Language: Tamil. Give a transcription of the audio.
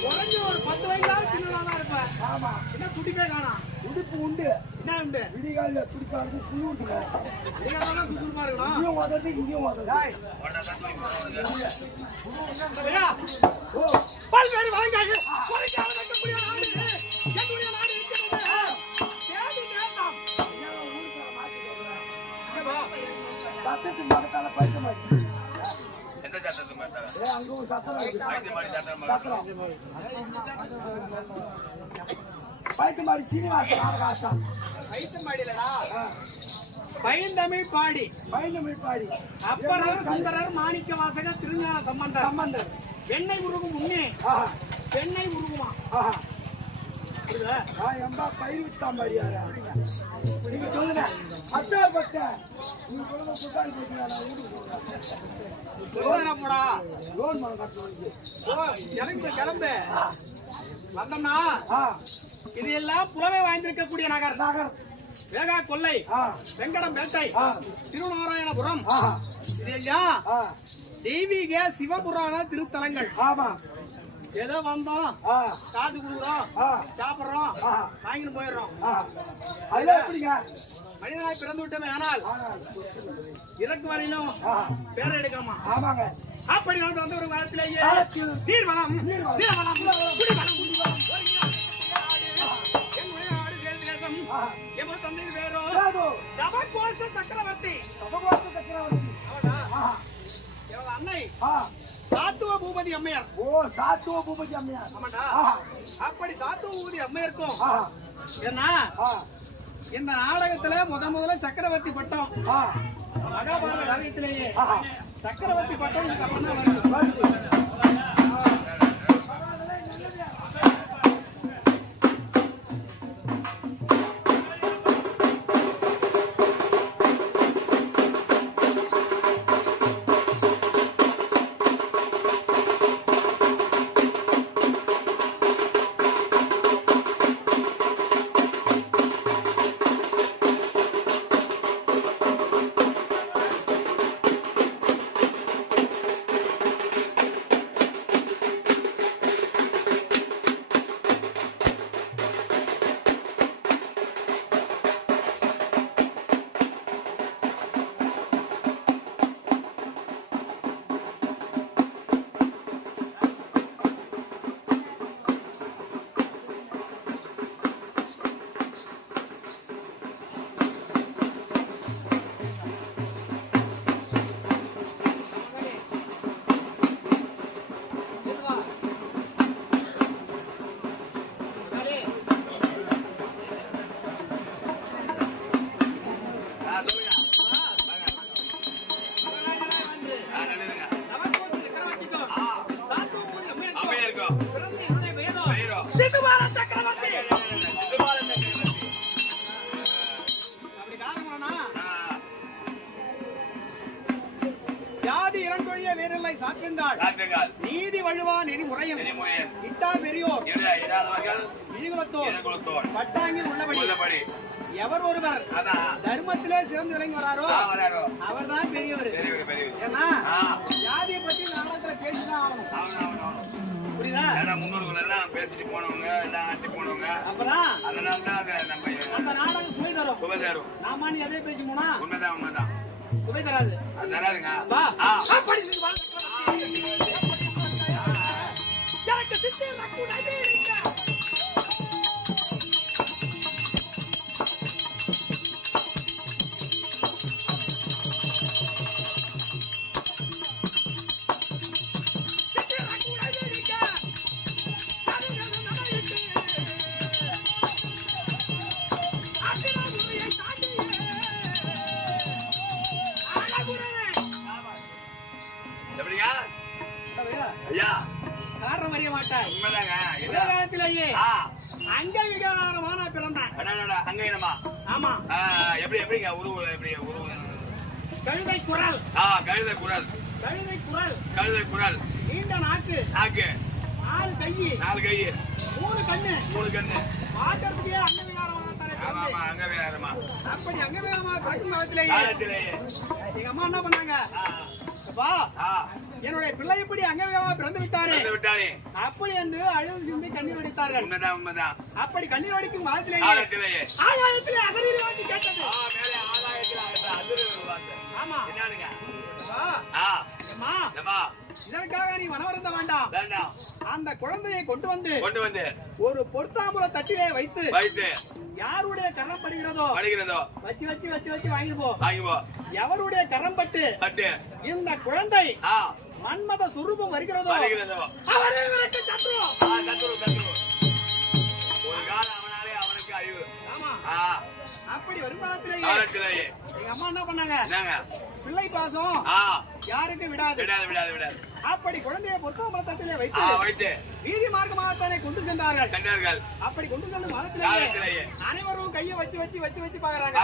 குறைஞ்சு ஒரு பத்து வயசாவது சின்னதாதான் இருப்ப ஆமா. என்ன துடிப்பே காணாம் துடிப்பு உண்டு. என்ன உண்டு? விடிகாலில் துடிக்காது புழு உண்டுங்க நீங்க தான் இருக்கணும் இங்கேயும் உதறது இங்கேயும் உதறது. ஓ பல்வேறு வாங்காது அங்க ஒரு சத்தம் இருக்கு பைத்திய மாதிரி சட்டம் சத்தம் பைத்த மாடி சீனிவாசன் வயிற்று மாடியிலடா பைந்தமிழ் பாடி பைந்தமிழ் பாடி அப்பரர் சுந்தரர் மாணிக்க வாசக திருஞான சம்பந்தர். சம்பந்தர். வெண்ணெய் உருகும் முன்னே பெண்ணை உருகுமா? நான் எம்பா பயிர் பாடியாரா நீங்க சொல்லுங்க. அத்தாப்பட்ட. நீங்க சொல்லுங்க புத்தாடி போட்டு நான் வீட்டுக்கு போறேன். சுதந்திரம் போடா? லோன் பணம் கட்டணும் ஓ, கிளம்பு. கிளம்பு வந்தோம்னா ஆ. இது எல்லாம் புலமை வாய்ந்திருக்கக்கூடிய நகர். நகர். வேகா கொல்லை. வெங்கடம் பேட்டை ஆ. திருநாராயணபுரம். இது எல்லாம் தெய்வீக சிவபுராண திருத்தலங்கள். ஆமா. ஏதோ வந்தோம். காது குடுக்குறோம். சாப்பிடுறோம். வாங்கிட்டு போயிடுறோம். அதெல்லாம் எப்படிங்க? மனிதனாய் பிறந்து விட்டோமே ஆனால் ஆனா, இறக்கு வரையிலும் பேர் எடுக்கணுமா ஆமாங்க. அப்படி நான் பிறந்த ஒரு காலத்திலேயே சேர்ந்து தேசம். ஆ. எமது தந்தை வேறோ ஏதோ தவக்கோச சக்கரவர்த்தி. சக்கரவர்த்தி. அவனா அன்னை. பூபதி அம்மையார். ஓ சாத்துவ பூபதி அம்மையார். ஆமாண்டா. ஆஹா. அப்படி சாத்துவ பூபதி அம்மையாருக்கும். ஏன்னா ஆ இந்த நாடகத்துல முத முதல்ல சக்கரவர்த்தி பட்டம். மகாபாரத காவியத்திலேயே சக்கரவர்த்தி பட்டம் அப்புறம் தான் வருது. வேறில்லை சாற்றுங்கால் காட்டுங்கள். நீதி வழுவா நெறிமுறையும். இட்டா பெரியோர். இழிகுலத்தோர். இருகுலத்தோர். பட்டாங்கி உள்ளபடி. எவர் ஒருவர். தர்மத்திலே சிறந்து விளங்கி வராரோ? ஆ, வராரோ. அவர்தான் பெரியவர். ஏன்னா ஜாதியை பத்தி நாடகத்துல பேசிதான் ஆகணும். புரியுதா? முன்னோர்கள் எல்லாம் பேசிட்டு போனவங்க எல்லாம் ஆட்டி போனவங்க. அப்பதான். அதனால தான் நம்ம அந்த நாடகம் சுவை தரும். சுவை தரும். நாம நீ எதை பேசி போனா? உண்மைதான் உண்மைதான். சுவை தராது. தராதுங்க. வா ஆ. அப்படி மாட்டாய். உண்மைதாங்க. இந்த இது காலத்திலேயே ஆ. அங்க விகாரமான பிறந்தான் அடடடா, அங்க என்னமா ஆமா. எப்படி எப்படிங்க? உருவம் எப்படி உருவம் கழுதை குரல். ஆ கழுதை குரல். கழுதை குரல். கழுதை குரல். நீண்ட நாக்கு. நாக்கு. நாலு கை நாலு கை மூணு கண்ணு. மூணு கண்ணு. பார்க்கறதுக்கே அங்க விகாரமான தலை ஆமா பிறந்து. ஆமா அங்க வேறமா அப்படி அங்க விகாரமான பிறக்கும் காலத்திலேயே எங்க அம்மா என்ன பண்ணாங்க? ஆ. என்னுடைய பிள்ளை இப்படி அங்கவியமா பிறந்து விட்டாரே? அப்படி என்று அழுது சிந்தி கண்ணீர் வடித்தார்கள். உண்மைதான் உண்மைதான். அப்படி கண்ணீர் வடிக்கும் காலத்திலேயே ஆகாயத்திலே அகநீர் வாட்டி கேட்டது. ஆமா. ஏம்மா, இதற்காக நீ மனவருந்த வேண்டாம். வேண்டாம். அந்த குழந்தையை கொண்டு வந்து கொண்டு வந்து ஒரு பொற்தாம்பூல தட்டிலே வைத்து வைத்து யாருடைய கரம் படுகிறதோ படுகிறதோ வச்சு வச்சு வச்சு வச்சு வாங்கி போ வாங்கி போ எவருடைய கரம் பட்டு பட்டு. இந்த குழந்தை மன்மத சுரூபம் வருகிறதோ? அவரே இவருக்கு சத்ரு. ஒரு அவனாலே அவனுக்கு அழிவு ஆமா. அப்படி வருமானத்திலேயே எங்க அம்மா என்ன பண்ணாங்க? பிள்ளை பாசம் ஆ. யாருக்கு விடாது. விடாது விடாது விடாது. அப்படி குழந்தையை பொற்தாம்பல தட்டிலே ஆ வைத்து. வைத்து வீதி மார்க்கமாகத்தானே கொண்டு சென்றார்கள்? கண்டார்கள் அப்படி கொண்டு செல்லும் மரத்திலேயே அனைவரும் கையை வச்சு வச்சு வச்சு வச்சு பாக்குறாங்க